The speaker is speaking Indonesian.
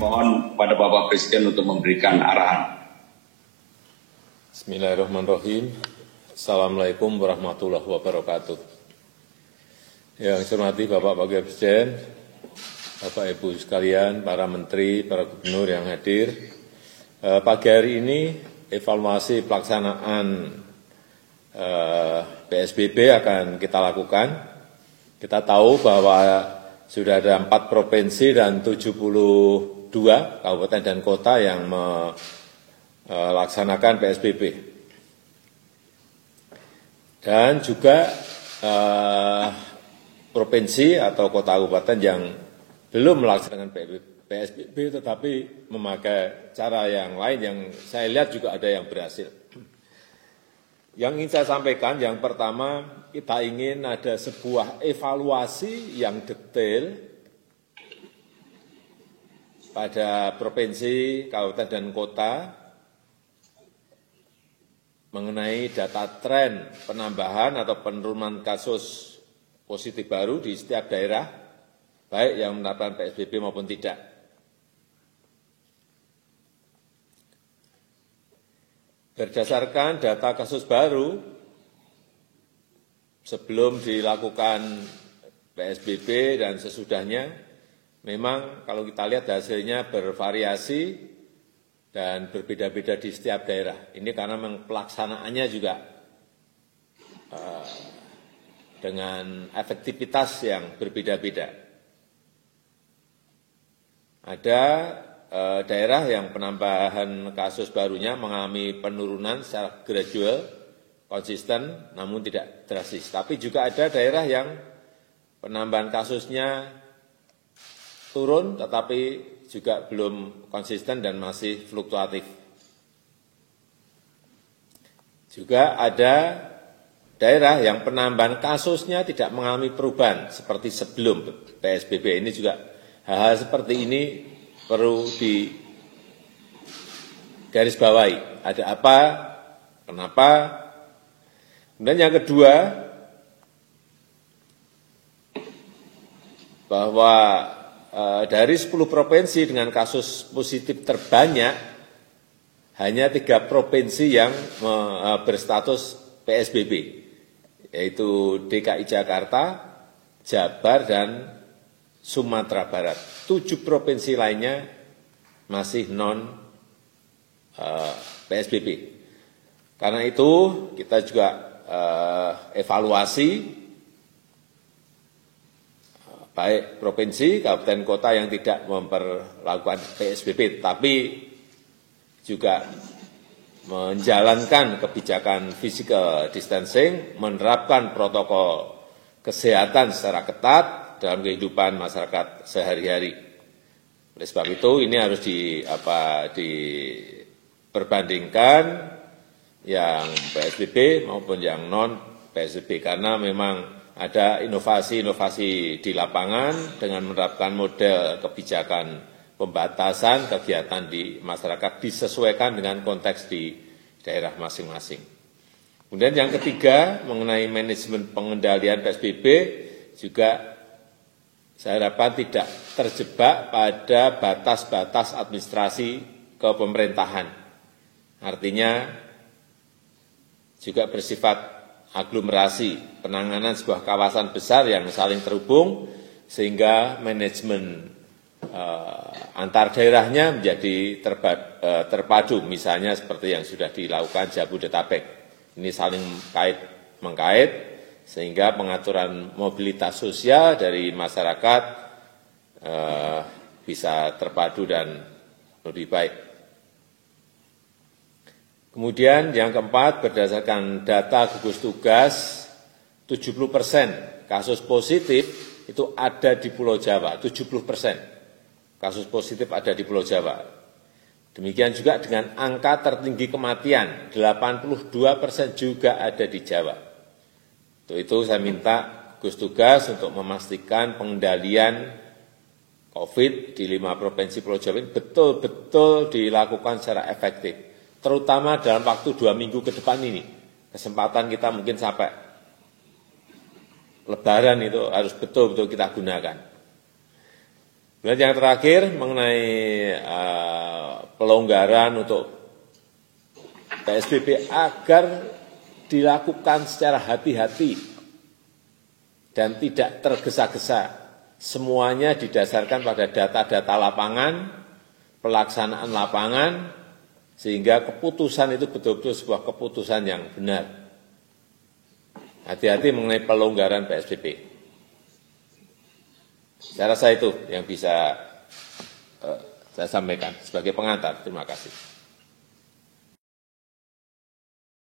mohon pada Bapak Presiden untuk memberikan arahan. Bismillahirrahmanirrahim. Assalamualaikum warahmatullahi wabarakatuh. Yang saya hormati Bapak Wakil Presiden, Bapak Ibu sekalian, para menteri, para gubernur yang hadir. Pagi hari ini evaluasi pelaksanaan PSBB akan kita lakukan. Kita tahu bahwa sudah ada 4 provinsi dan 72 kabupaten dan kota yang melaksanakan PSBB. Dan juga provinsi atau kota kabupaten yang belum melaksanakan PSBB tetapi memakai cara yang lain yang saya lihat juga ada yang berhasil. Yang ingin saya sampaikan, yang pertama kita ingin ada sebuah evaluasi yang detail pada provinsi, kabupaten, dan kota mengenai data tren penambahan atau penurunan kasus positif baru di setiap daerah, baik yang menerapkan PSBB maupun tidak. Berdasarkan data kasus baru, sebelum dilakukan PSBB dan sesudahnya, memang kalau kita lihat hasilnya bervariasi dan berbeda-beda di setiap daerah. Ini karena memang pelaksanaannya juga dengan efektivitas yang berbeda-beda. Ada daerah yang penambahan kasus barunya mengalami penurunan secara gradual, konsisten, namun tidak drastis. Tapi juga ada daerah yang penambahan kasusnya turun, tetapi juga belum konsisten dan masih fluktuatif. Juga ada daerah yang penambahan kasusnya tidak mengalami perubahan seperti sebelum PSBB. Ini juga hal-hal seperti ini perlu digarisbawahi. Ada apa, kenapa. Kemudian yang kedua, bahwa dari 10 provinsi dengan kasus positif terbanyak, hanya 3 provinsi yang berstatus PSBB, yaitu DKI Jakarta, Jabar, dan Sumatera Barat. 7 provinsi lainnya masih non PSBB. Karena itu kita juga evaluasi baik provinsi, kabupaten, kota yang tidak memperlakukan PSBB, tapi juga menjalankan kebijakan physical distancing, menerapkan protokol kesehatan secara ketat dalam kehidupan masyarakat sehari-hari. Oleh sebab itu ini harus diperbandingkan yang PSBB maupun yang non PSBB, karena memang ada inovasi-inovasi di lapangan dengan menerapkan model kebijakan pembatasan kegiatan di masyarakat disesuaikan dengan konteks di daerah masing-masing. Kemudian yang ketiga, mengenai manajemen pengendalian PSBB, juga saya harapkan tidak terjebak pada batas-batas administrasi kepemerintahan. Artinya juga bersifat aglomerasi, penanganan sebuah kawasan besar yang saling terhubung, sehingga manajemen antar daerahnya menjadi terpadu, misalnya seperti yang sudah dilakukan Jabodetabek. Ini saling mengkait, sehingga pengaturan mobilitas sosial dari masyarakat bisa terpadu dan lebih baik. Kemudian yang keempat, berdasarkan data gugus tugas, 70% kasus positif itu ada di Pulau Jawa, 70% kasus positif ada di Pulau Jawa. Demikian juga dengan angka tertinggi kematian, 82% juga ada di Jawa. Untuk itu saya minta gugus tugas untuk memastikan pengendalian COVID di 5 provinsi Pulau Jawa ini betul-betul dilakukan secara efektif. Terutama dalam waktu 2 minggu ke depan ini. Kesempatan kita mungkin sampai Lebaran itu harus betul-betul kita gunakan. Kemudian yang terakhir mengenai pelonggaran untuk PSBB agar dilakukan secara hati-hati dan tidak tergesa-gesa. Semuanya didasarkan pada data-data lapangan, pelaksanaan lapangan, sehingga keputusan itu betul-betul sebuah keputusan yang benar. Hati-hati mengenai pelonggaran PSBB. Saya rasa itu yang bisa saya sampaikan sebagai pengantar. Terima kasih.